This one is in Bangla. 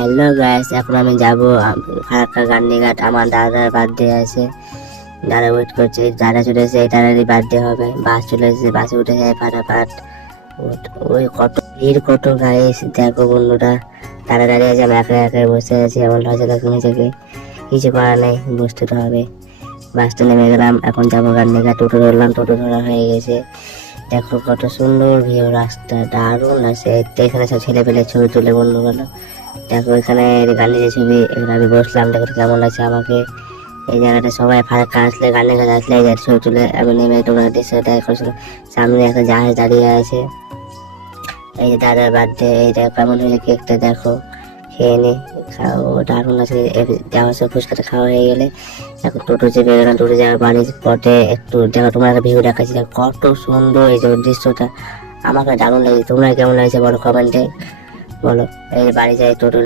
হ্যালো গাইস, এখন আমি যাবো ফারাক্কা গান্ধীঘাট। আমার দাদার বার্থডে আছে, দাদা ওয়েট করছে। দাদা চলে এসেছে, এই দাদারই বার্থডে হবে। বাস চলে এসেছে, বাসে উঠে যায় ফাটাফাট। ওই কত ভিড়, কত গাইস দেখো বন্ধুরা। দাদা দাঁড়িয়ে আছে, আমি একা একা বসে আছি। এমন লজ্জা দেখো নিজেকে, কিছু করার নেই, বসতে তো হবে। বাসটা নেমে গেলাম, এখন যাবো গান্ধীঘাট। টোটো ধরলাম, টোটো ধরা হয়ে গেছে। দেখো কত সুন্দর ভিউ, রাস্তা দারুণ আছে। এখানে সব ছেলে পেলে ছবি তুলে বন্ধুগুলো। দেখো এখানে গান্ধীজির ছবি, এখানে আমি বসলাম। দেখো কেমন লাগছে আমাকে। এই জায়গাটা সবাই ফারাক্কা আসলে, গান্ধীঘাট আসলে এই জায়গায় ছবি তুলে। আমি নেমে তোমার দৃশ্য দেখো, সামনে একটা জাহাজ দাঁড়িয়ে আছে। এই যে দাদার বার্থডে, এইটা কেমন হয়েছে কেকটা দেখো, খেয়ে নি। খাও, দারুণ আছে। যাওয়ার সব ফুচকাটা খাওয়া হয়ে গেলে এখন টোটো চেপে গেলাম। টোটো যাওয়ার বাড়ির পথে একটু দেখো, তোমার একটা ভিউ দেখাচ্ছি। দেখো কত সুন্দর এই যে দৃশ্যটা, আমাকে দারুণ লাগছে। তোমরা কেমন লাগছে বলো কমেন্টে, বলো। এই যে বাড়ি যাই, টোটো